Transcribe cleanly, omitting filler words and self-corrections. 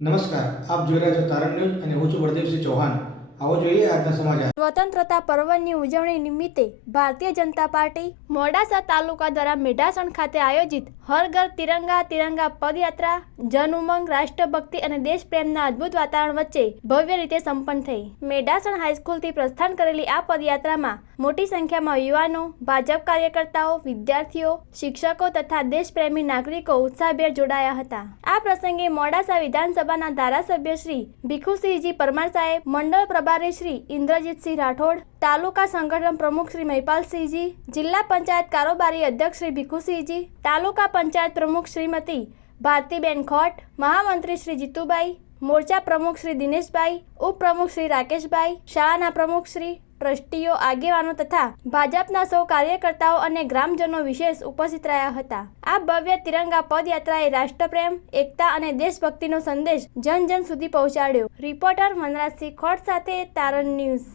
નમસ્કાર, આપ જોઈ રહ્યા છો તારણ ન્યૂઝ અને હું છું બળદેવસિંહ ચૌહાણ. આવો જોઈએ આજના સમાચાર. સ્વતંત્રતા પર્વની ઉજવણી નિમિત્તે ભારતીય જનતા પાર્ટી મોડાસા તાલુકા દ્વારા મેઢાસણ ખાતે આયોજિત હર ઘર તિરંગા તિરંગા પદયાત્રા જન ઉમંગ, રાષ્ટ્રભક્તિ અને દેશપ્રેમના અદ્ભુત વાતાવરણ વચ્ચે ભવ્ય રીતે સંપન્ન થઈ. મેઢાસણ હાઈસ્કૂલથી પ્રસ્થાન કરેલી આ પદયાત્રામાં મોટી સંખ્યામાં યુવાનો, ભાજપ કાર્યકર્તાઓ, વિદ્યાર્થીઓ, શિક્ષકો તથા દેશપ્રેમી નાગરિકો ઉત્સાહભેર જોડાયા હતા. આ પ્રસંગે મોડાસા વિધાનસભાના ધારાસભ્ય શ્રી ભીખુસિંહજી પરમાર સાહેબ, મંડળ પ્રભારી શ્રી ઇન્દ્રજીતસિંહ રાઠોડ, તાલુકા સંગઠન પ્રમુખ શ્રી મહિપાલસિંહજી, જિલ્લા પંચાયત કારોબારી અધ્યક્ષ શ્રી ભીખુસિંહજી, તાલુકા પંચાયત પ્રમુખ શ્રીમતી ભારતીબેન ખોટ, મહામંત્રી શ્રી જીતુભાઈ, મોરચા પ્રમુખ શ્રી દિનેશભાઈ, ઉપપ્રમુખ શ્રી રાકેશભાઈ, શાળાના પ્રમુખ શ્રી, ટ્રસ્ટીઓ, આગેવાનો તથા ભાજપના સૌ કાર્યકર્તાઓ અને ગ્રામજનો વિશેષ ઉપસ્થિત રહ્યા હતા. આ ભવ્ય તિરંગા પદયાત્રાએ રાષ્ટ્રપ્રેમ, એકતા અને દેશભક્તિનો સંદેશ જન જન સુધી પહોંચાડ્યો. રિપોર્ટર મનરાજસિંહ ખોટ સાથે તારણ ન્યૂઝ.